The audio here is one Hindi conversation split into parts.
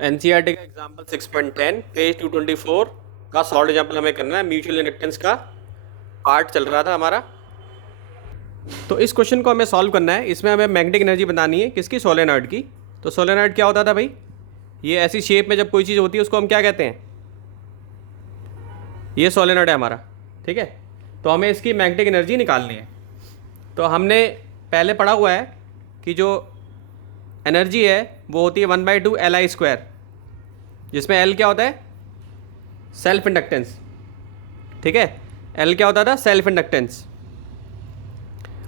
एनसीईआरटी का एग्जाम्पल 6.10 पेज 224 का सॉल्व एग्जाम्पल हमें करना है। म्यूचुअल इंडक्टेंस का पार्ट चल रहा था हमारा। तो इस क्वेश्चन को हमें सॉल्व करना है। इसमें हमें मैग्नेटिक एनर्जी बतानी है किसकी, सोलेनॉइड की। तो सोलेनॉइड क्या होता था भाई, ये ऐसी शेप में जब कोई चीज़ होती है उसको हम क्या कहते हैं, ये सोलेनॉइड है हमारा, ठीक है। तो हमें इसकी मैग्नेटिक एनर्जी निकालनी है। तो हमने पहले पढ़ा हुआ है कि जो एनर्जी है वो होती है 1/2 Li², जिसमें L क्या होता है, सेल्फ इंडक्टेंस, ठीक है। L क्या होता था, सेल्फ इंडक्टेंस,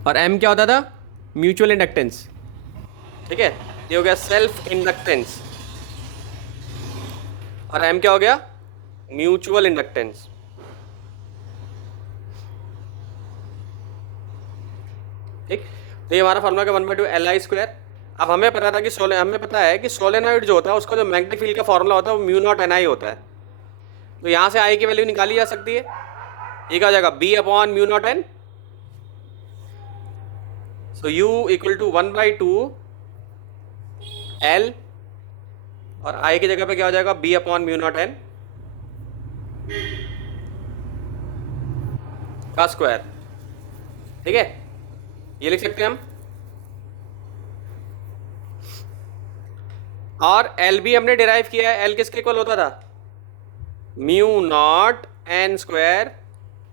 और M क्या होता था, म्यूचुअल इंडक्टेंस, ठीक है। ये हो गया सेल्फ इंडक्टेंस, और M क्या हो गया, म्यूचुअल इंडक्टेंस, ठीक। तो ये हमारा फॉर्मूला का 1/2 Li²। अब हमें पता था कि हमें पता है कि सोलेनॉइड जो होता है उसका जो मैग्नेटिक फील्ड का फॉर्मूला होता है वो μ0 Ni होता है। तो यहाँ से I की वैल्यू निकाली जा सकती है। ये क्या हो जाएगा, B/μ0N। सो U = 1/2 L, और I की जगह पे क्या हो जाएगा, B/μ0N का स्क्वायर, ठीक है। ये लिख सकते हैं हम। और L भी हमने डिराइव किया है। L किसके इक्वल होता था, μ0N²।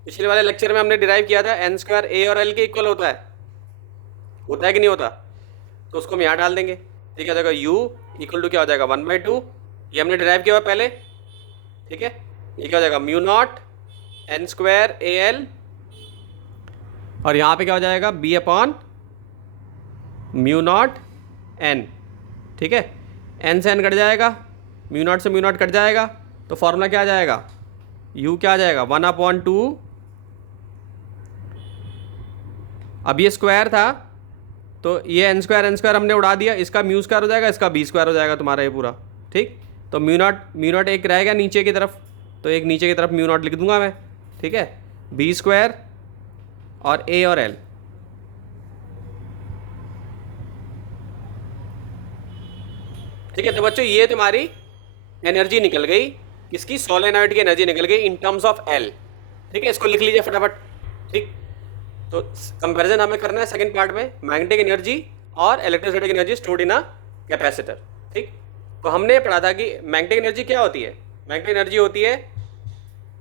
पिछले वाले लेक्चर में हमने डिराइव किया था N² A और L के इक्वल होता है कि नहीं होता। तो उसको हम यहाँ डाल देंगे, ठीक है। जाएगा U = क्या हो जाएगा, 1/2, ये हमने डिराइव किया हुआ पहले, ठीक है। ये क्या हो जाएगा, μ0N² AL, और यहाँ पे क्या हो जाएगा, B/μ0N, ठीक है। N से N कट जाएगा, μ0 से μ0 कट जाएगा, तो फॉर्मूला क्या आ जाएगा, U क्या आ जाएगा, 1/2। अब ये स्क्वायर था तो ये n² हमने उड़ा दिया, इसका μ² हो जाएगा, इसका B² हो जाएगा तुम्हारा ये पूरा, ठीक। तो μ0 एक रहेगा नीचे की तरफ, तो एक नीचे की तरफ μ0 लिख दूंगा मैं, ठीक है। B² और A और L, ठीक है। तो बच्चों ये तुम्हारी एनर्जी निकल गई, किसकी, सोलेनॉइड की एनर्जी निकल गई इन टर्म्स ऑफ L, ठीक है। इसको लिख लीजिए फटाफट, ठीक। तो कंपैरिजन हमें करना है सेकंड पार्ट में, मैग्नेटिक एनर्जी और electrostatic energy stored in a capacitor, ठीक। तो हमने पढ़ा था कि मैग्नेटिक एनर्जी क्या होती है, मैग्नेटिक एनर्जी होती है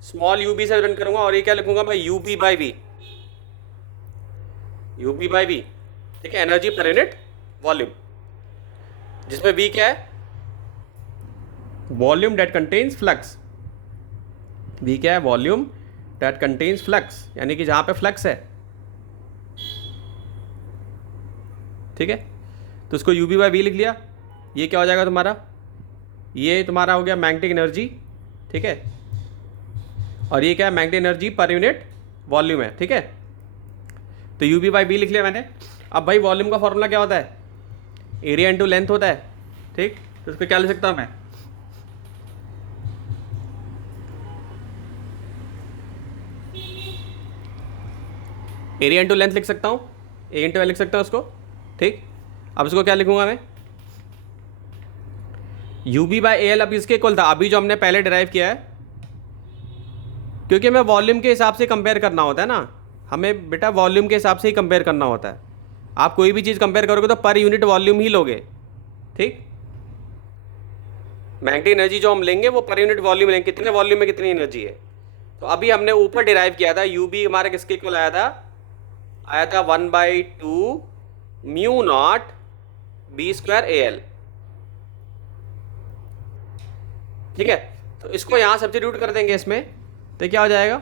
स्मॉल UB से रिटर्न करूंगा, और ये क्या लिखूंगा मैं, UB/V, UB/V, ठीक है। एनर्जी पर यूनिट वॉल्यूम, जिसमें V क्या है, volume date contains flux. V क्या है, वॉल्यूम डेट कंटेन्स फ्लक्स, यानी कि जहां पे फ्लक्स है, ठीक है। तो इसको UB/V लिख लिया। ये क्या हो जाएगा तुम्हारा, ये तुम्हारा हो गया मैग्नेटिक एनर्जी, ठीक है। और ये क्या है, मैग्नेटिक एनर्जी पर यूनिट वॉल्यूम है, ठीक है। तो UB/V लिख लिया मैंने। अब भाई वॉल्यूम का फॉर्मूला क्या होता है, एरिया इंटू लेंथ होता है, ठीक। तो इसको क्या लिख सकता हूं मैं, एरिया इंटू लेंथ लिख सकता हूं, A × L लिख सकता हूं उसको, ठीक। अब इसको क्या लिखूंगा मैं, UB/AL। अब इसके इक्वल था अभी जो हमने पहले डिराइव किया है, क्योंकि हमें वॉल्यूम के हिसाब से कंपेयर करना होता है ना, हमें बेटा वॉल्यूम के हिसाब से ही कंपेयर करना होता है। आप कोई भी चीज़ कंपेयर करोगे तो पर यूनिट वॉल्यूम ही लोगे, ठीक। मैग्नेटिक एनर्जी जो हम लेंगे वो पर यूनिट वॉल्यूम लेंगे, कितने वॉल्यूम में कितनी एनर्जी है। तो अभी हमने ऊपर डिराइव किया था, UB हमारे किसके इक्वल आया था 1/2 μ0 B² AL, ठीक है। तो इसको यहां सब्स्टिट्यूट कर देंगे इसमें, तो क्या हो जाएगा,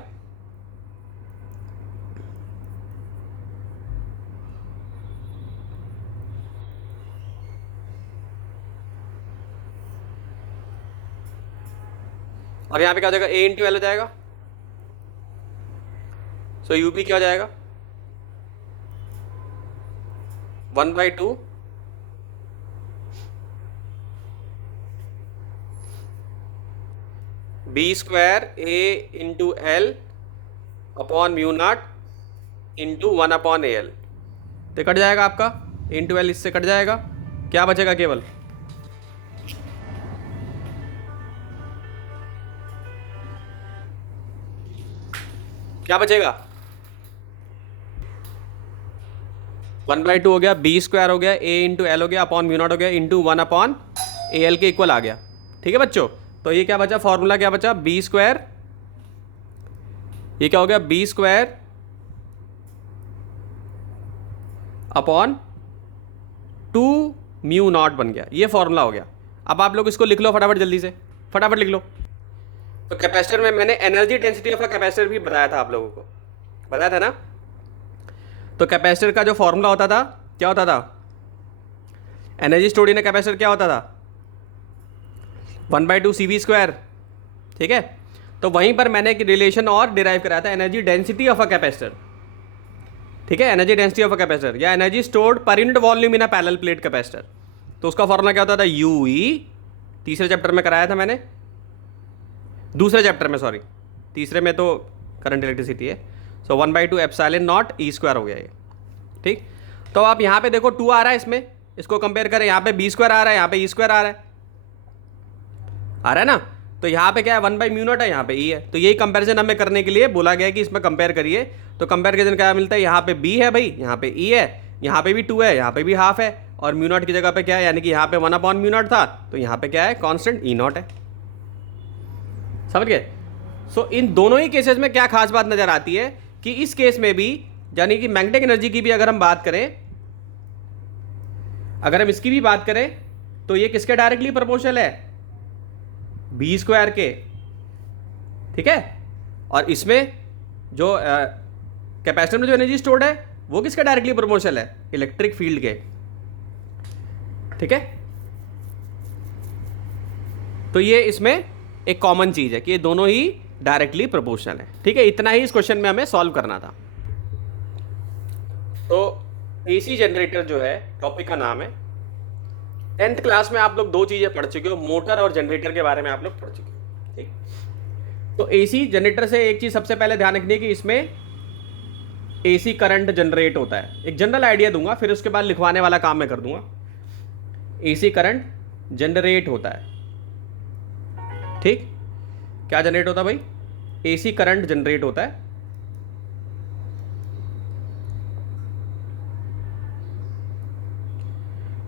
और यहां पे क्या हो जाएगा, A × L हो जाएगा। सो UB क्या हो जाएगा, 1/2 B² A × L upon μ0 × 1/AL। तो कट जाएगा आपका A × L, इससे कट जाएगा, क्या बचेगा, केवल क्या बचेगा, 1/2 हो गया, बी स्क्वायर हो गया, ए इंटू एल हो गया, अपॉन म्यू नॉट हो गया, इंटू 1 अपॉन ए एल के इक्वल आ गया। ठीक है बच्चों, तो ये क्या बचा, फॉर्मूला क्या बचा, बी स्क्वायर, ये क्या हो गया, B square upon 2 mu naught बन गया, ये फॉर्मूला हो गया। अब आप लोग इसको लिख लो फटाफट, जल्दी से फटाफट लिख लो। तो कैपेसिटर में मैंने energy density of a capacitor भी बताया था, आप लोगों को बताया था ना। तो कैपेसिटर का जो फॉर्मूला होता था क्या होता था, energy stored in a capacitor क्या होता था, 1/2 CV स्क्वायर। ठीक है, तो वहीं पर मैंने एक रिलेशन और डिराइव कराया था, energy density of a capacitor. ठीक है, energy density of a capacitor या energy stored per unit volume in a parallel plate capacitor. तो उसका फॉर्मूला क्या होता था, UE, तीसरे चैप्टर में कराया था मैंने, दूसरे चैप्टर में, सॉरी तीसरे में तो करंट इलेक्ट्रिसिटी है। सो 1/2 एप्सिलॉन नॉट E स्क्वायर हो गया ये। ठीक, तो आप यहाँ पे देखो 2 आ रहा है इसमें, इसको कंपेयर करें, यहाँ पे बी स्क्वायर आ रहा है, यहाँ पे E स्क्वायर आ रहा है ना। तो यहाँ पे क्या है, 1/μ0 है, यहाँ पे E है। तो यही कंपैरिजन हमें करने के लिए बोला गया है कि इसमें कंपेयर करिए। तो कंपैरिजन क्या मिलता है, यहाँ पे B है भाई, यहाँ पे E है, यहाँ पे भी 2 है, यहाँ पे भी हाफ है, और म्यू नॉट की जगह पे क्या है, यानी कि यहाँ पे 1/μ0 था, तो यहाँ पे क्या है, कांस्टेंट E0 है। समझ गए। सो इन दोनों ही केसेस में क्या खास बात नजर आती है कि इस केस में भी, यानी कि मैग्नेटिक एनर्जी की भी अगर हम बात करें, अगर हम इसकी भी बात करें, तो ये किसके डायरेक्टली प्रोपोर्शनल है, बी स्क्वायर के। ठीक है, और इसमें जो कैपेसिटर में जो एनर्जी स्टोर्ड है वो किसका डायरेक्टली प्रोपोर्शनल है, इलेक्ट्रिक फील्ड के। ठीक है, तो ये इसमें एक कॉमन चीज है कि ये दोनों ही डायरेक्टली प्रोपोर्शनल है। ठीक है, इतना ही इस क्वेश्चन में हमें सॉल्व करना था। तो एसी जनरेटर जो है टॉपिक का नाम है। 10th क्लास में आप लोग 2 चीजें पढ़ चुके हो, मोटर और जनरेटर के बारे में आप लोग पढ़ चुके हो। ठीक, तो एसी जनरेटर से एक चीज सबसे पहले ध्यान रखनी है कि इसमें एसी करंट जनरेट होता है। एक जनरल आइडिया दूंगा, फिर उसके बाद लिखवाने वाला काम मैं कर दूंगा। एसी करंट जनरेट होता है। ठीक, क्या जनरेट होता है भाई, एसी करंट जनरेट होता है।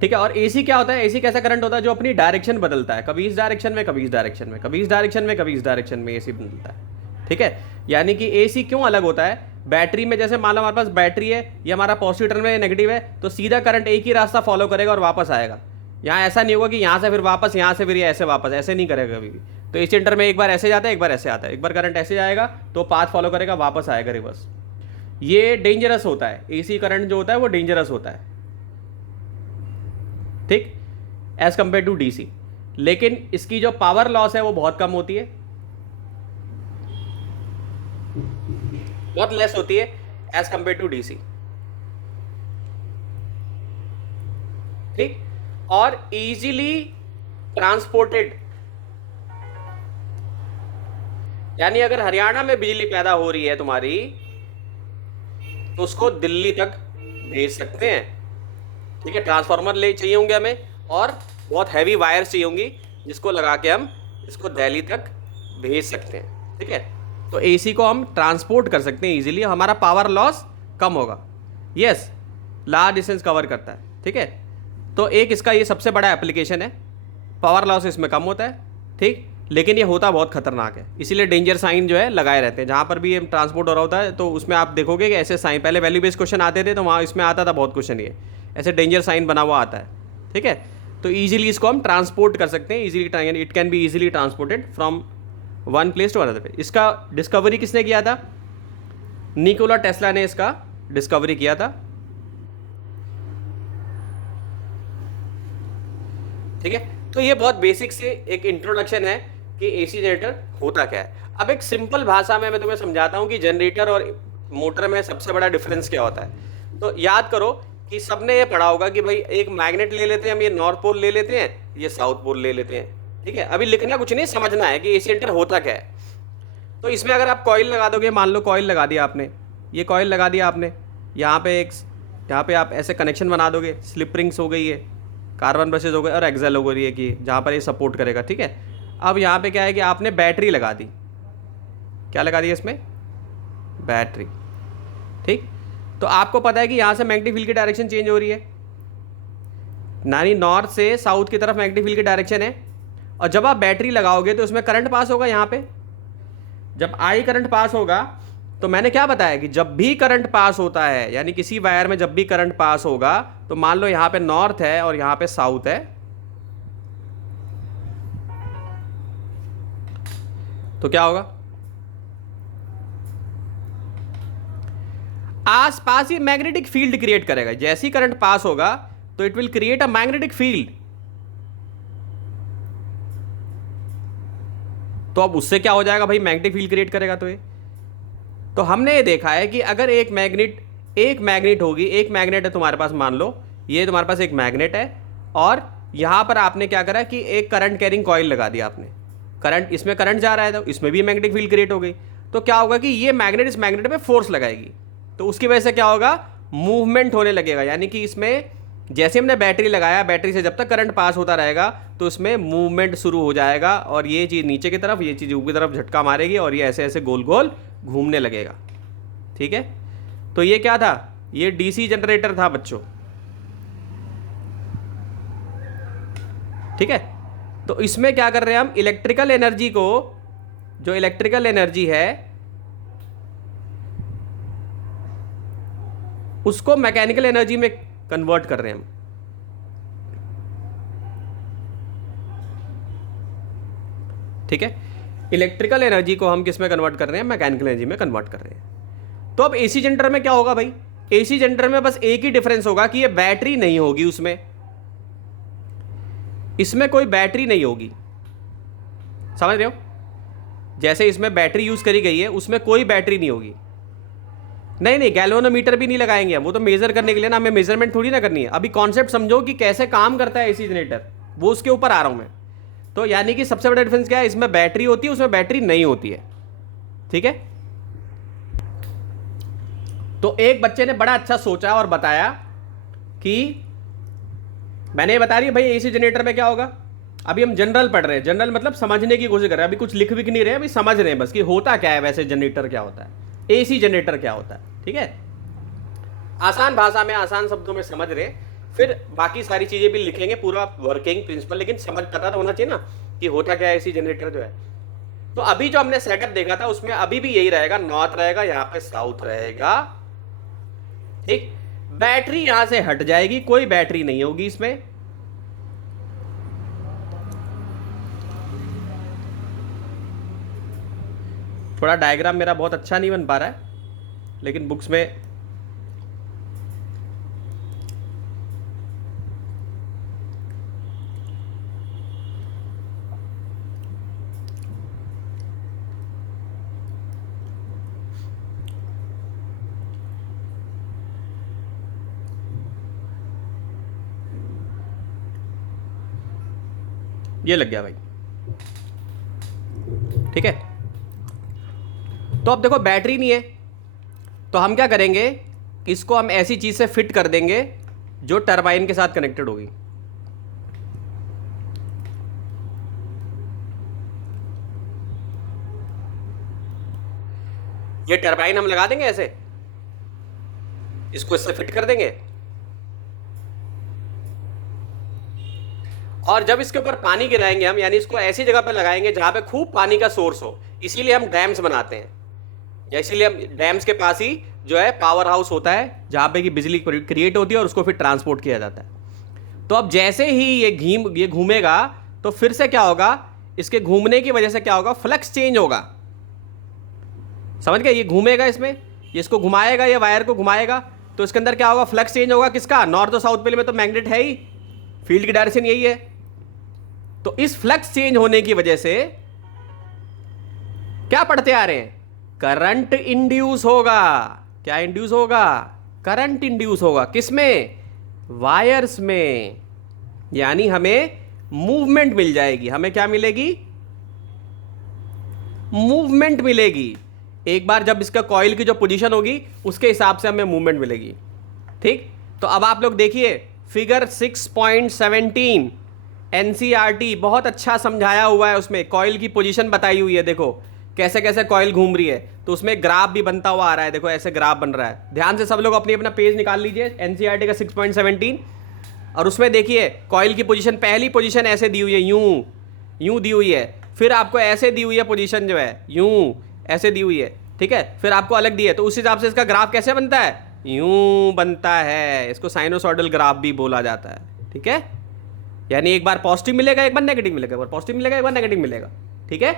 ठीक है, और एसी क्या होता है, एसी कैसा करंट होता है, जो अपनी डायरेक्शन बदलता है, कभी इस डायरेक्शन में, कभी इस डायरेक्शन में, कभी इस डायरेक्शन में, कभी इस डायरेक्शन में एसी बदलता है। ठीक है, यानी कि एसी क्यों अलग होता है, बैटरी में जैसे मान लो हमारे पास बैटरी है, ये हमारा पॉजिटिव टर्मिनल है, नेगेटिव है, तो सीधा करंट एक ही रास्ता फॉलो करेगा और वापस आएगा। यहाँ ऐसा नहीं होगा कि यहाँ से फिर वापस, यहाँ से फिर ये ऐसे वापस, ऐसे नहीं करेगा कभी भी। तो एसी सेंटर में एक बार ऐसे जाता है, एक बार ऐसे आता है, एक बार करंट ऐसे जाएगा तो पाथ फॉलो करेगा, वापस आएगा रिवर्स। ये डेंजरस होता है, एसी करंट जो होता है वो डेंजरस होता है। ठीक, एज कंपेयर टू डीसी। लेकिन इसकी जो पावर लॉस है वो बहुत कम होती है, बहुत लेस होती है एज कंपेयर टू डीसी। ठीक, और इजीली ट्रांसपोर्टेड, यानी अगर हरियाणा में बिजली पैदा हो रही है तुम्हारी, तो उसको दिल्ली तक भेज सकते हैं। ठीक है, ट्रांसफार्मर ले चाहिए होंगे हमें, और बहुत हैवी वायर्स चाहिए होंगी जिसको लगा के हम इसको दिल्ली तक भेज सकते हैं। ठीक है, तो एसी को हम ट्रांसपोर्ट कर सकते हैं इजीली, हमारा पावर लॉस कम होगा। यस, लार्ज डिस्टेंस कवर करता है। ठीक है, तो एक इसका ये सबसे बड़ा एप्लीकेशन है, पावर लॉस इसमें कम होता है। ठीक, लेकिन ये होता बहुत खतरनाक है, इसीलिए डेंजर साइन जो है लगाए रहते हैं। जहाँ पर भी ये ट्रांसपोर्ट हो रहा होता है तो उसमें आप देखोगे कि ऐसे साइन, पहले वैल्यू बेस्ड क्वेश्चन आते थे तो वहाँ इसमें आता था बहुत क्वेश्चन, ये ऐसे डेंजर साइन बना हुआ आता है। ठीक है, तो ईजिली इसको हम ट्रांसपोर्ट कर सकते हैं, easily, it can be easily transported from one place to another place. इसका डिस्कवरी किसने किया था, निकोला टेस्ला ने इसका डिस्कवरी किया था। ठीक है, तो ये बहुत बेसिक से एक इंट्रोडक्शन है कि एसी जनरेटर होता क्या है। अब एक सिंपल भाषा में मैं तुम्हें समझाता हूं कि जनरेटर और मोटर में सबसे बड़ा डिफरेंस क्या होता है। तो याद करो कि सबने ये पढ़ा होगा कि भाई एक मैग्नेट ले लेते हैं हम, ये नॉर्थ पोल ले लेते हैं, ये साउथ पोल ले लेते हैं। ठीक है, अभी लिखना कुछ नहीं, समझना है कि एसी जनरेटर होता क्या है। तो इसमें अगर आप कॉइल लगा दोगे, मान लो कॉइल लगा दिया आपने, ये कॉइल लगा दिया आपने, यहाँ पे आप ऐसे कनेक्शन बना दोगे, स्लिप रिंग्स हो गई है, कार्बन ब्रशेज हो गए और एक्सेल हो गई है कि जहाँ पर ये सपोर्ट करेगा। ठीक है, अब यहाँ पे क्या है कि आपने बैटरी लगा दी, क्या लगा दी इसमें, बैटरी। ठीक, तो आपको पता है कि यहाँ से मैग्नेटिक फील्ड की डायरेक्शन चेंज हो रही है, यानी नॉर्थ से साउथ की तरफ मैग्नेटिक फील्ड की डायरेक्शन है। और जब आप बैटरी लगाओगे तो उसमें करंट पास होगा। यहाँ पे जब आई करंट पास होगा तो मैंने क्या बताया कि जब भी करंट पास होता है, यानी किसी वायर में जब भी करंट पास होगा, तो मान लो यहाँ पे नॉर्थ है और यहाँ पे साउथ है, तो क्या होगा, आस पास ये मैग्नेटिक फील्ड क्रिएट करेगा। जैसे ही करंट पास होगा तो it will create a magnetic field. तो अब उससे क्या हो जाएगा भाई, मैग्नेटिक फील्ड क्रिएट करेगा। तो हमने ये देखा है कि अगर एक मैग्नेट होगी, एक मैग्नेट है तुम्हारे पास, मान लो ये तुम्हारे पास एक मैग्नेट है और यहां पर आपने क्या करा कि एक करंट कैरिंग कॉइल लगा दिया आपने, करंट, इसमें करंट जा रहा है तो इसमें भी मैग्नेटिक फील्ड क्रिएट हो गई। तो क्या होगा कि ये मैग्नेट इस मैग्नेट पे फोर्स लगाएगी, तो उसकी वजह से क्या होगा, मूवमेंट होने लगेगा। यानी कि इसमें जैसे हमने बैटरी लगाया, बैटरी से जब तक करंट पास होता रहेगा तो इसमें मूवमेंट शुरू हो जाएगा और ये चीज़ नीचे की तरफ, ये चीज़ ऊपर की तरफ झटका मारेगी और ये ऐसे ऐसे गोल गोल घूमने लगेगा। ठीक है, तो ये क्या था, ये डीसी जनरेटर था बच्चों। ठीक है, तो इसमें क्या कर रहे हैं हम, इलेक्ट्रिकल एनर्जी को, जो इलेक्ट्रिकल एनर्जी है उसको मैकेनिकल एनर्जी में कन्वर्ट कर रहे हैं हम। ठीक है, इलेक्ट्रिकल एनर्जी को हम किस में कन्वर्ट कर रहे हैं, मैकेनिकल एनर्जी में कन्वर्ट कर रहे हैं। तो अब एसी जनरेटर में क्या होगा भाई, एसी जनरेटर में बस एक ही डिफरेंस होगा कि ये बैटरी नहीं होगी उसमें, इसमें कोई बैटरी नहीं होगी। समझ रहे हो, जैसे इसमें बैटरी यूज करी गई है उसमें कोई बैटरी नहीं होगी। नहीं, गैल्वेनोमीटर भी नहीं लगाएंगे हम, वो तो मेजर करने के लिए ना, हमें मेजरमेंट थोड़ी ना करनी है। अभी कॉन्सेप्ट समझो कि कैसे काम करता है एसी जनरेटर, वो उसके ऊपर आ रहा हूं मैं। तो यानी कि सबसे बड़ा डिफरेंस क्या है, इसमें बैटरी होती है, उसमें बैटरी नहीं होती है। ठीक है, तो एक बच्चे ने बड़ा अच्छा सोचा और बताया कि मैंने ये बता रही है भाई एसी जनरेटर में क्या होगा। अभी हम जनरल पढ़ रहे हैं, जनरल मतलब समझने की कोशिश कर रहे हैं, अभी कुछ लिख विख नहीं रहे हैं, अभी समझ रहे हैं बस कि होता क्या है, वैसे जनरेटर क्या होता है, एसी जनरेटर क्या होता है। ठीक है, आसान भाषा में, आसान शब्दों में समझ रहे हैं, फिर बाकी सारी चीजें भी लिखेंगे, पूरा वर्किंग प्रिंसिपल, लेकिन समझ पता तो होना चाहिए ना कि होता क्या है एसी जनरेटर जो है। तो अभी जो हमने सेटअप देखा था उसमें अभी भी यही रहेगा, नॉर्थ रहेगा, यहाँ पे साउथ रहेगा। ठीक, बैटरी यहां से हट जाएगी, कोई बैटरी नहीं होगी इसमें। थोड़ा डायग्राम मेरा बहुत अच्छा नहीं बन पा रहा है, लेकिन बुक्स में ये लग गया भाई। ठीक है, तो अब देखो बैटरी नहीं है, तो हम क्या करेंगे, इसको हम ऐसी चीज से फिट कर देंगे जो टरबाइन के साथ कनेक्टेड होगी। ये टरबाइन हम लगा देंगे ऐसे, इसको इससे फिट कर देंगे, और जब इसके ऊपर पानी गिराएंगे हम, यानी इसको ऐसी जगह पर लगाएंगे जहां पे खूब पानी का सोर्स हो। इसीलिए हम डैम्स बनाते हैं, या इसीलिए हम डैम्स के पास ही जो है पावर हाउस होता है, जहां पे की बिजली क्रिएट होती है और उसको फिर ट्रांसपोर्ट किया जाता है। तो अब जैसे ही ये घूमेगा तो फिर से क्या होगा, इसके घूमने की वजह से क्या होगा, फ्लक्स चेंज होगा। समझ गए, ये घूमेगा, इसमें ये इसको घुमाएगा, ये वायर को घुमाएगा, तो इसके अंदर क्या होगा, फ्लक्स चेंज होगा। किसका, नॉर्थ और साउथ पोल में तो मैग्नेट है ही, फील्ड की डायरेक्शन यही है। तो इस फ्लक्स चेंज होने की वजह से क्या पढ़ते आ रहे हैं, करंट इंड्यूस होगा। क्या इंड्यूस होगा, करंट इंड्यूस होगा। किसमें, वायर्स में, यानी हमें मूवमेंट मिल जाएगी। हमें क्या मिलेगी, मूवमेंट मिलेगी। एक बार जब इसका कॉइल की जो पोजीशन होगी उसके हिसाब से हमें मूवमेंट मिलेगी। ठीक, तो अब आप लोग देखिए फिगर 6.17 एनसीईआरटी बहुत अच्छा समझाया हुआ है, उसमें कॉइल की पोजीशन बताई हुई है। देखो कैसे कैसे कॉइल घूम रही है, तो उसमें ग्राफ भी बनता हुआ आ रहा है। देखो ऐसे ग्राफ बन रहा है। ध्यान से सब लोग अपनी अपना पेज निकाल लीजिए एनसीईआरटी का 6.17, और उसमें देखिए कॉइल की पोजीशन, पहली पोजीशन ऐसे दी हुई है, यूं यूं दी हुई है, फिर आपको ऐसे दी हुई है पोजीशन जो है, यूं ऐसे दी हुई है, ठीक है, फिर आपको अलग दी है। तो उस हिसाब से इसका ग्राफ कैसे बनता है, यूं बनता है। इसको साइनोसॉइडल ग्राफ भी बोला जाता है, ठीक है। यानी एक बार पॉजिटिव मिलेगा, एक बार नेगेटिव मिलेगा, एक बार पॉजिटिव मिलेगा, एक बार नेगेटिव मिलेगा, ठीक है।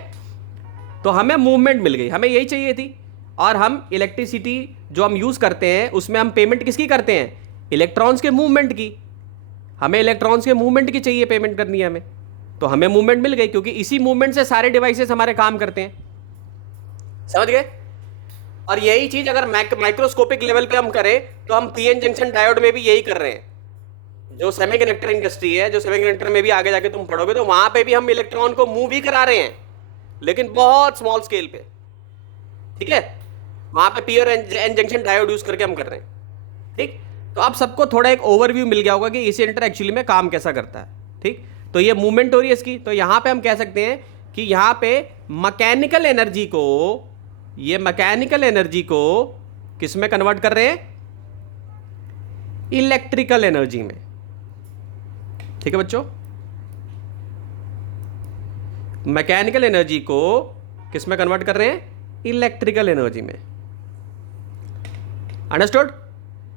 तो हमें मूवमेंट मिल गई, हमें यही चाहिए थी। और हम इलेक्ट्रिसिटी जो हम यूज़ करते हैं उसमें हम पेमेंट किसकी करते हैं, इलेक्ट्रॉन्स के मूवमेंट की। हमें इलेक्ट्रॉन्स के मूवमेंट की चाहिए पेमेंट करनी है हमें, तो हमें मूवमेंट मिल गई, क्योंकि इसी मूवमेंट से सारे डिवाइसेस हमारे काम करते हैं। समझ गए। और यही चीज अगर माइक्रोस्कोपिक लेवल पे हम करें तो हम पीएन जंक्शन डायोड में भी यही कर रहे हैं। जो सेमीकंडक्टर इंडस्ट्री है, जो सेमीकंडक्टर में भी आगे जाके तुम पढ़ोगे, तो वहां पे भी हम इलेक्ट्रॉन को मूव ही करा रहे हैं, लेकिन बहुत स्मॉल स्केल पे, ठीक है। वहां पे पी और एन जंक्शन डायोड यूज करके हम कर रहे हैं, ठीक। तो आप सबको थोड़ा एक ओवरव्यू मिल गया होगा कि एसी जनरेटर एक्चुअली में काम कैसा करता है, ठीक। तो ये मूवमेंट हो रही है इसकी, तो यहां पे हम कह सकते हैं कि यहां पे मैकेनिकल एनर्जी को, ये मैकेनिकल एनर्जी को किस में कन्वर्ट कर रहे हैं, इलेक्ट्रिकल एनर्जी में, ठीक है बच्चों। मैकेनिकल एनर्जी को किस में कन्वर्ट कर रहे हैं, इलेक्ट्रिकल एनर्जी में। अंडरस्टूड।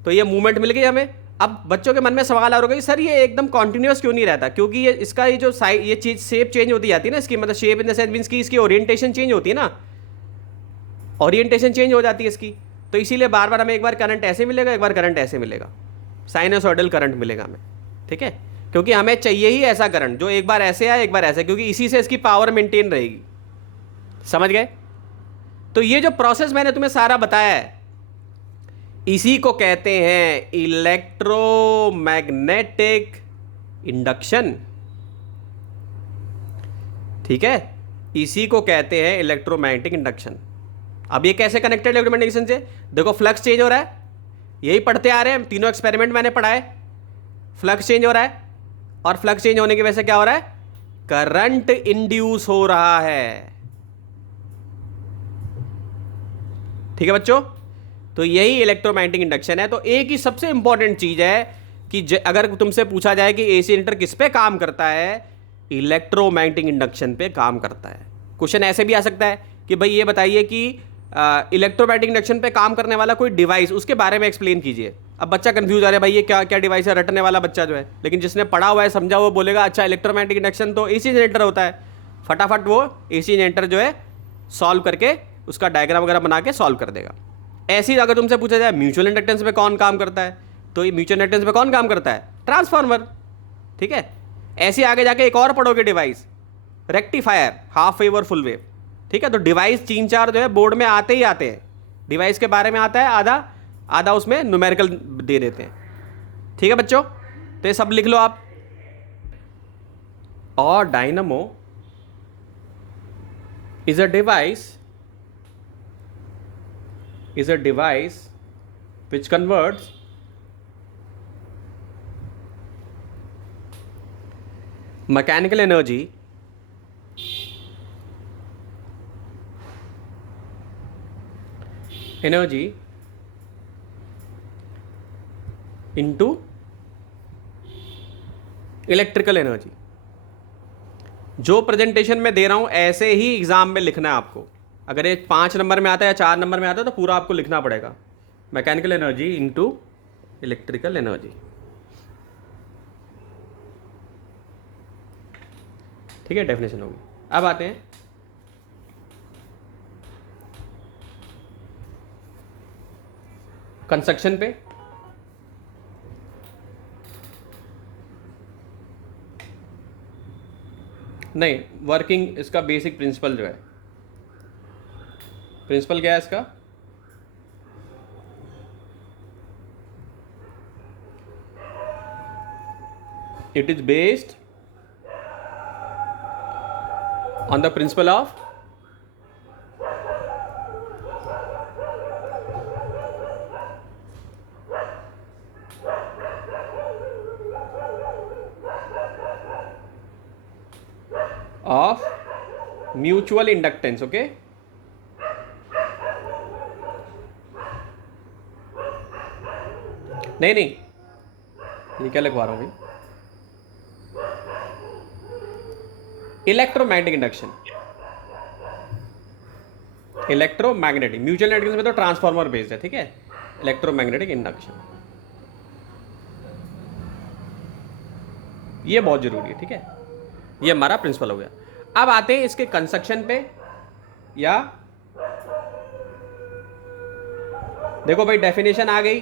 तो ये मूवमेंट मिल गई हमें। अब बच्चों के मन में सवाल आ रहा होगा कि सर ये एकदम कॉन्टिन्यूस क्यों नहीं रहता, क्योंकि ये इसका ये जो साइड, ये चीज शेप चेंज होती जाती है ना इसकी, मतलब shape in the sense means की इसकी ओरिएंटेशन चेंज होती है ना, ओरिएंटेशन चेंज हो जाती है इसकी। तो इसीलिए बार बार हमें एक बार करंट ऐसे मिलेगा, एक बार करंट ऐसे मिलेगा, साइनोसॉइडल करंट मिलेगा हमें, ठीक है। क्योंकि हमें चाहिए ही ऐसा करंट जो एक बार ऐसे आए एक बार ऐसे, क्योंकि इसी से इसकी पावर मेंटेन रहेगी। समझ गए। तो ये जो प्रोसेस मैंने तुम्हें सारा बताया है, इसी को कहते हैं इलेक्ट्रोमैग्नेटिक इंडक्शन, ठीक है। इसी को कहते हैं इलेक्ट्रोमैग्नेटिक इंडक्शन। अब ये कैसे कनेक्टेड इलेक्ट्रोमैग्नेटिक इंडक्शन से, देखो फ्लक्स चेंज हो रहा है, यही पढ़ते आ रहे हैं, तीनों एक्सपेरिमेंट मैंने पढ़ा है। फ्लक्स चेंज हो रहा है, और फ्लक्स चेंज होने की वजह से क्या हो रहा है, करंट इंड्यूस हो रहा है, ठीक है बच्चों। तो यही इलेक्ट्रोमैग्नेटिक इंडक्शन है। तो एक ही सबसे इंपॉर्टेंट चीज है कि अगर तुमसे पूछा जाए कि एसी जनरेटर किस पे काम करता है, इलेक्ट्रोमैग्नेटिक इंडक्शन पे काम करता है। क्वेश्चन ऐसे भी आ सकता है कि भाई ये बताइए कि इलेक्ट्रोमैग्नेटिक इंडक्शन पे काम करने वाला कोई डिवाइस, उसके बारे में एक्सप्लेन कीजिए। अब बच्चा कंफ्यूज आ रहा है, भाई ये क्या क्या डिवाइस है, रटने वाला बच्चा जो है, लेकिन जिसने पढ़ा हुआ है, समझा, वो बोलेगा अच्छा इलेक्ट्रोमैग्नेटिक इंडक्शन तो एसी जनरेटर होता है। फटाफट वो एसी जनरेटर जो है सॉल्व करके उसका डायग्राम वगैरह बना के सॉल्व कर देगा। ऐसे ही अगर तुमसे पूछा जाए म्यूचुअल इंडक्टेंस पे कौन काम करता है, तो ये म्यूचुअल इंडक्टेंस पे कौन काम करता है, ट्रांसफार्मर, ठीक है। ऐसे आगे जाके एक और पढ़ोगे डिवाइस, रेक्टिफायर, हाफ वेव और फुल वेव, ठीक है। तो डिवाइस 3-4 जो है बोर्ड में आते ही आते हैं, डिवाइस के बारे में आता है, आधा आधा उसमें न्यूमेरिकल दे देते हैं, ठीक है बच्चों। तो ये सब लिख लो आप। और dynamo is a device which converts mechanical energy into electrical energy. जो प्रेजेंटेशन में दे रहा हूं ऐसे ही एग्जाम में लिखना है आपको। अगर ये 5 नंबर में आता है या 4 नंबर में आता है तो पूरा आपको लिखना पड़ेगा, mechanical energy into electrical energy, ठीक है। डेफिनेशन होगी। अब आते हैं कंस्ट्रक्शन पे। नहीं, वर्किंग इसका बेसिक प्रिंसिपल जो है, प्रिंसिपल क्या है इसका, it is based on the principle of mutual inductance, okay. नहीं नहीं, ये क्या लिखवा रहा हूँ भाई, electromagnetic induction, electromagnetic, mutual induction में तो ट्रांसफार्मर बेस्ड है, ठीक है, इलेक्ट्रोमैग्नेटिक इंडक्शन, ये बहुत जरूरी है, ठीक है, ये हमारा प्रिंसिपल हो गया। अब आते हैं इसके कंस्ट्रक्शन पे, या देखो भाई डेफिनेशन आ गई,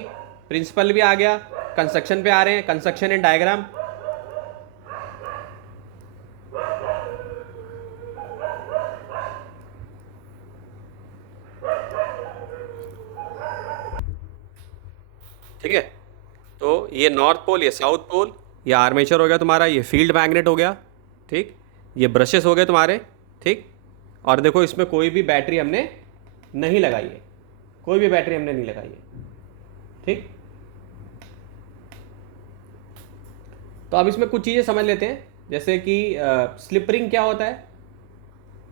प्रिंसिपल भी आ गया, कंस्ट्रक्शन पे आ रहे हैं, कंस्ट्रक्शन एंड डायग्राम। ठीक है, तो ये नॉर्थ पोल, ये साउथ पोल, ये आर्मेचर हो गया तुम्हारा, ये फील्ड मैग्नेट हो गया, ठीक, ये ब्रशेस हो गए तुम्हारे, ठीक, और देखो इसमें कोई भी बैटरी हमने नहीं लगाई है, कोई भी बैटरी हमने नहीं लगाई है, ठीक। तो अब इसमें कुछ चीज़ें समझ लेते हैं, जैसे कि स्लिप रिंग क्या होता है,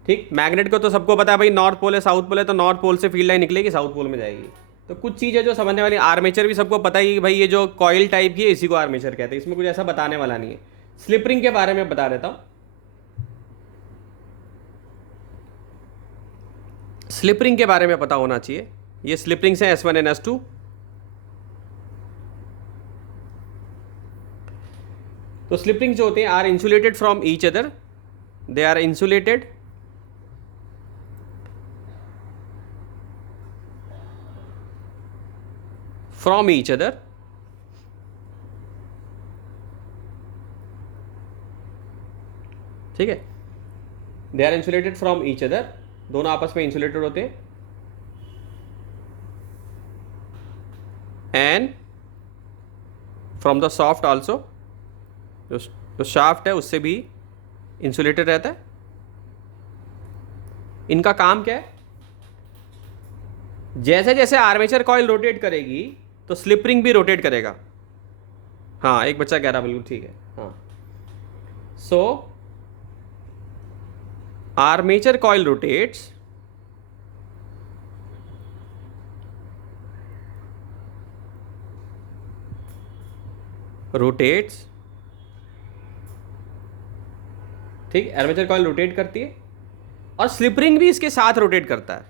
ठीक, मैग्नेट को तो सबको पता है भाई, नॉर्थ पोल है साउथ पोल है, तो नॉर्थ पोल से फील्ड लाइन निकलेगी साउथ पोल में जाएगी। तो कुछ चीज़ें जो समझने वाली, आर्मेचर भी सबको पता ही कि भाई ये जो कॉइल टाइप की है इसी को आर्मेचर कहते हैं, इसमें कुछ ऐसा बताने वाला नहीं है। स्लिप रिंग के बारे में बता देता हूँ। स्लिप रिंग के बारे में पता होना चाहिए, ये स्लिप रिंग्स हैं S1 एंड S2। तो स्लिप रिंग्स जो होते हैं are insulated from each other, they are insulated from each other, ठीक है, they are insulated from each other, दोनों आपस में इंसुलेटेड होते हैं, and from the shaft also, जो शाफ्ट है उससे भी इंसुलेटेड रहता है। इनका काम क्या है, जैसे जैसे आर्मेचर कॉइल रोटेट करेगी तो स्लिप रिंग भी रोटेट करेगा। हाँ, एक बच्चा कह रहा बिल्कुल ठीक है, हाँ। सो आर्मेचर कॉइल रोटेट्स, ठीक, आर्मेचर कॉइल रोटेट करती है और स्लिप रिंग भी इसके साथ रोटेट करता है।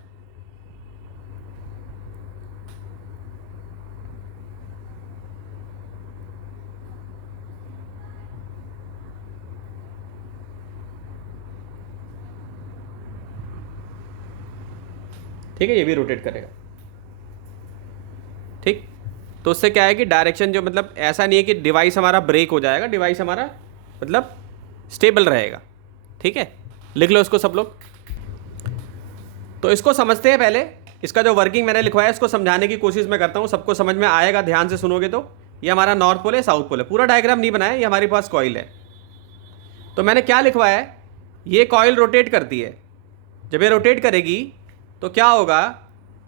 ठीक है, ये भी रोटेट करेगा, ठीक। तो उससे क्या है कि डायरेक्शन जो, मतलब ऐसा नहीं है कि डिवाइस हमारा ब्रेक हो जाएगा, डिवाइस हमारा मतलब स्टेबल रहेगा, ठीक है। लिख लो इसको सब लोग। तो इसको समझते हैं पहले, इसका जो वर्किंग मैंने लिखवाया है इसको समझाने की कोशिश मैं करता हूँ, सबको समझ में आएगा ध्यान से सुनोगे तो। ये हमारा नॉर्थ पोल है, साउथ पोल है, पूरा डायग्राम नहीं बनाया, ये हमारे पास कॉइल है। तो मैंने क्या लिखवाया है, ये कॉइल रोटेट करती है, जब ये रोटेट करेगी तो क्या होगा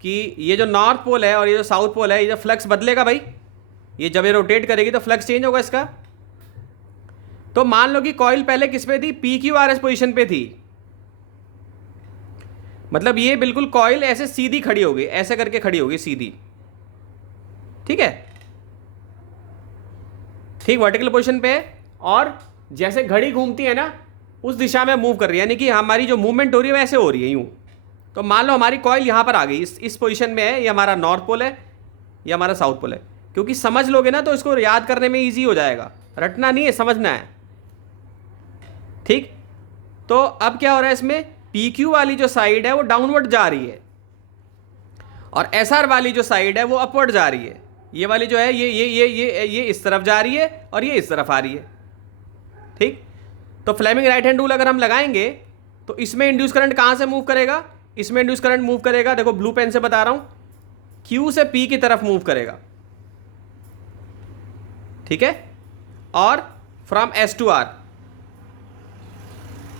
कि ये जो नॉर्थ पोल है और ये जो साउथ पोल है, ये जो फ्लक्स बदलेगा भाई, ये जब ये रोटेट करेगी तो फ्लक्स चेंज होगा इसका। तो मान लो कि कॉइल पहले किस पे थी, PQRS पोजीशन पे थी, मतलब ये बिल्कुल कॉइल ऐसे सीधी खड़ी होगी, ऐसे करके खड़ी होगी सीधी, ठीक है, ठीक, वर्टिकल पोजीशन पे। और जैसे घड़ी घूमती है ना उस दिशा में मूव कर रही है, यानी कि हमारी जो मूवमेंट हो रही है वैसे हो रही है यूं। तो मान लो हमारी कॉइल यहां पर आ गई, इस पोजीशन में है, ये हमारा नॉर्थ पोल है, ये हमारा साउथ पोल है। क्योंकि समझ लोगे ना तो इसको याद करने में ईजी हो जाएगा, रटना नहीं है, समझना है, ठीक। तो अब क्या हो रहा है इसमें, PQ वाली जो साइड है वो डाउनवर्ड जा रही है और SR वाली जो साइड है वो अपवर्ड जा रही है। ये वाली जो है ये इस तरफ जा रही है और ये इस तरफ आ रही है, ठीक। तो फ्लेमिंग राइट हैंड रूल अगर हम लगाएंगे तो इसमें इंड्यूस करंट कहां से मूव करेगा, इसमें इंड्यूस करंट मूव करेगा, देखो ब्लू पेन से बता रहा हूं, Q से P की तरफ मूव करेगा, ठीक है, और फ्रॉम S to R,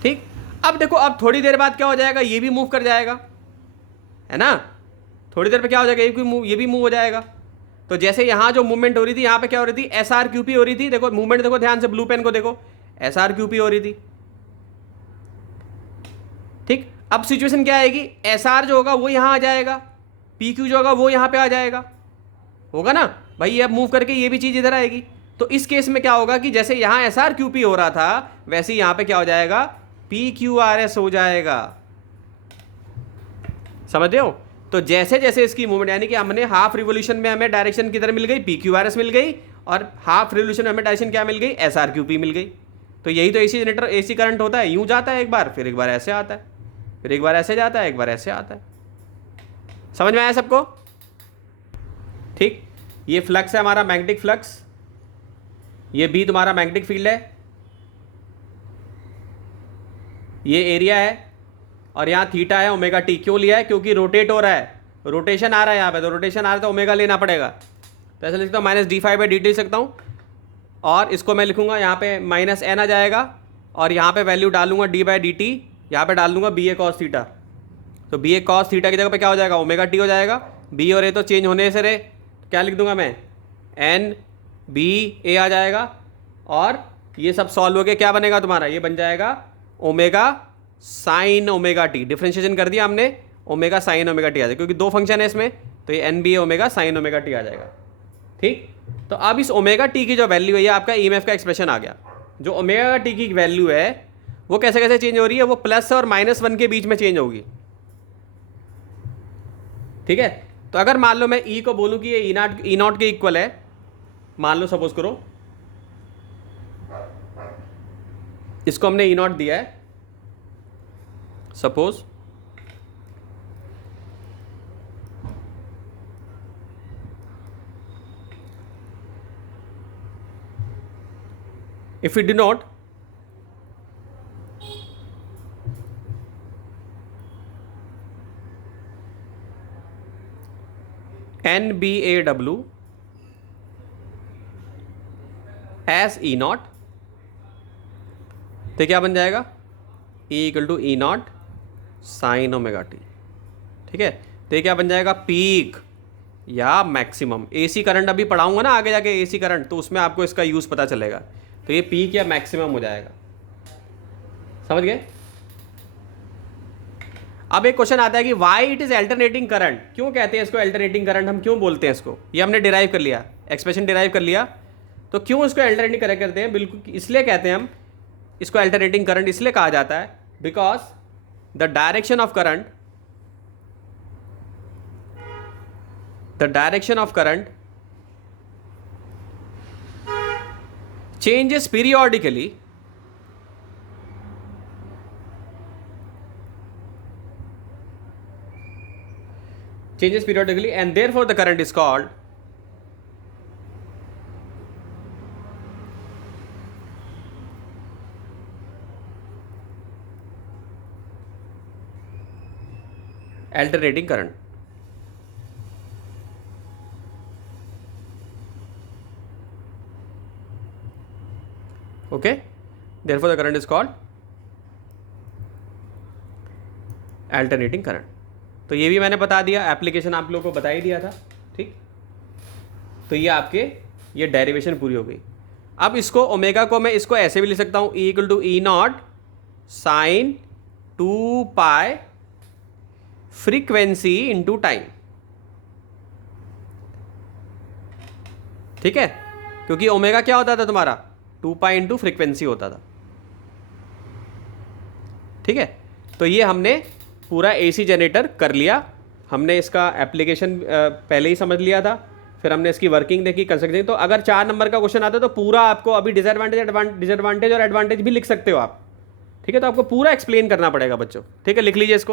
ठीक। अब देखो, अब थोड़ी देर बाद क्या हो जाएगा, ये भी मूव कर जाएगा, है ना, थोड़ी देर पे क्या हो जाएगा, ये भी मूव हो जाएगा। तो जैसे यहां जो मूवमेंट हो रही थी, यहां पे क्या हो रही थी, SRQP हो रही थी, देखो मूवमेंट देखो ध्यान से, ब्लू पेन को देखो, SRQP हो रही थी, ठीक। अब सिचुएशन क्या आएगी, SR जो होगा वो यहां आ जाएगा, PQ जो होगा वो यहां पे आ जाएगा, होगा ना। भाई ये अब मूव करके ये भी चीज़ इधर आएगी। तो इस केस में क्या होगा कि जैसे यहाँ एस आर क्यू पी हो रहा था वैसे ही यहाँ पे क्या हो जाएगा, पी क्यू आर एस हो जाएगा। समझते हो? तो जैसे जैसे इसकी मूवमेंट, यानी कि हमने हाफ रिवोल्यूशन में हमें डायरेक्शन किधर मिल गई, पी क्यू आर एस मिल गई, और हाफ रिवोल्यूशन में हमें डायरेक्शन क्या मिल गई, एस आर क्यू पी मिल गई। तो यही तो एसी जनरेटर, एसी करंट होता है, यूं जाता है एक बार, फिर एक बार ऐसे आता है, फिर एक बार ऐसे जाता है, एक बार ऐसे आता है। समझ में आया सबको? ठीक, ये फ्लक्स है हमारा मैग्नेटिक फ्लक्स, ये बी तुम्हारा मैग्नेटिक फील्ड है, ये एरिया है, और यहाँ थीटा है ओमेगा टी। क्यों लिया है? क्योंकि रोटेट हो रहा है, रोटेशन आ रहा है यहाँ पे, तो रोटेशन आ रहा है तो ओमेगा लेना पड़ेगा। तो ऐसे लिखता हूँ minus D phi by D T लिख सकता हूँ, और इसको मैं लिखूंगा यहाँ पे माइनस एन आ जाएगा, और यहाँ पे वैल्यू डालूंगा डी बाई डी टी, यहाँ पे डाल दूंगा बी ए कॉस थीटा। तो बी ए कॉस थीटा की जगह पे क्या हो जाएगा, ओमेगा टी हो जाएगा। बी और ए तो चेंज होने से रहे, तो क्या लिख दूंगा मैं, एन बी ए आ जाएगा, और ये सब सॉल्व हो के क्या बनेगा तुम्हारा, ये बन जाएगा omega sine omega T. Differentiation कर दिया हमने, ओमेगा साइन ओमेगा टी आ जाएगा, क्योंकि दो फंक्शन है इसमें, तो ये एन बी ए ओमेगा साइन ओमेगा टी आ जाएगा। ठीक, तो अब इस ओमेगा टी की जो वैल्यू है, ये आपका ईएमएफ का एक्सप्रेशन आ गया। जो ओमेगा टी की वैल्यू है वो कैसे कैसे चेंज हो रही है, वो प्लस और -1 के बीच में चेंज होगी। ठीक है, तो अगर मान लो मैं ई को बोलूं कि ये ई नॉट के इक्वल है, मान लो सपोज करो इसको हमने ई नॉट दिया है, suppose if we denote NBAW as E naught, तो क्या बन जाएगा, E equal to E naught sine omega T. ठीक है, तो ये क्या बन जाएगा, पीक या मैक्सिमम। एसी करंट अभी पढ़ाऊंगा ना आगे जाके, एसी करंट, तो उसमें आपको इसका यूज पता चलेगा। तो ये पीक या मैक्सिमम हो जाएगा। समझ गए? अब एक क्वेश्चन आता है कि why it is alternating current. क्यों कहते हैं इसको अल्टरनेटिंग करंट, हम क्यों बोलते हैं इसको, ये हमने डिराइव कर लिया, एक्सप्रेशन डिराइव कर लिया। तो क्यों इसको अल्टरनेटिंग करंट करते हैं, बिल्कुल इसलिए कहते हैं हम इसको अल्टरनेटिंग करंट, इसलिए कहा जाता है because the direction of current changes periodically and therefore the current is called alternating current. Okay, therefore the current is called alternating current. तो ये भी मैंने बता दिया, एप्लीकेशन आप लोगों को बता ही दिया था। ठीक, तो ये आपके ये डेरिवेशन पूरी हो गई। अब इसको ओमेगा को मैं इसको ऐसे भी लिख सकता हूँ, E equal to E naught sine 2 pi frequency into time. ठीक है, क्योंकि ओमेगा क्या होता था तुम्हारा, 2 पाई इंटू फ्रीक्वेंसी होता था। ठीक है, तो ये हमने पूरा एसी जनरेटर कर लिया, हमने इसका एप्लीकेशन पहले ही समझ लिया था, फिर हमने इसकी वर्किंग देखी, कंस्ट्रक्शन। तो अगर 4 नंबर का क्वेश्चन आता है तो पूरा आपको अभी डिसएडवांटेज और एडवांटेज भी लिख सकते हो आप। ठीक है, तो आपको पूरा एक्सप्लेन करना पड़ेगा बच्चों। ठीक है, लिख लीजिए इसको।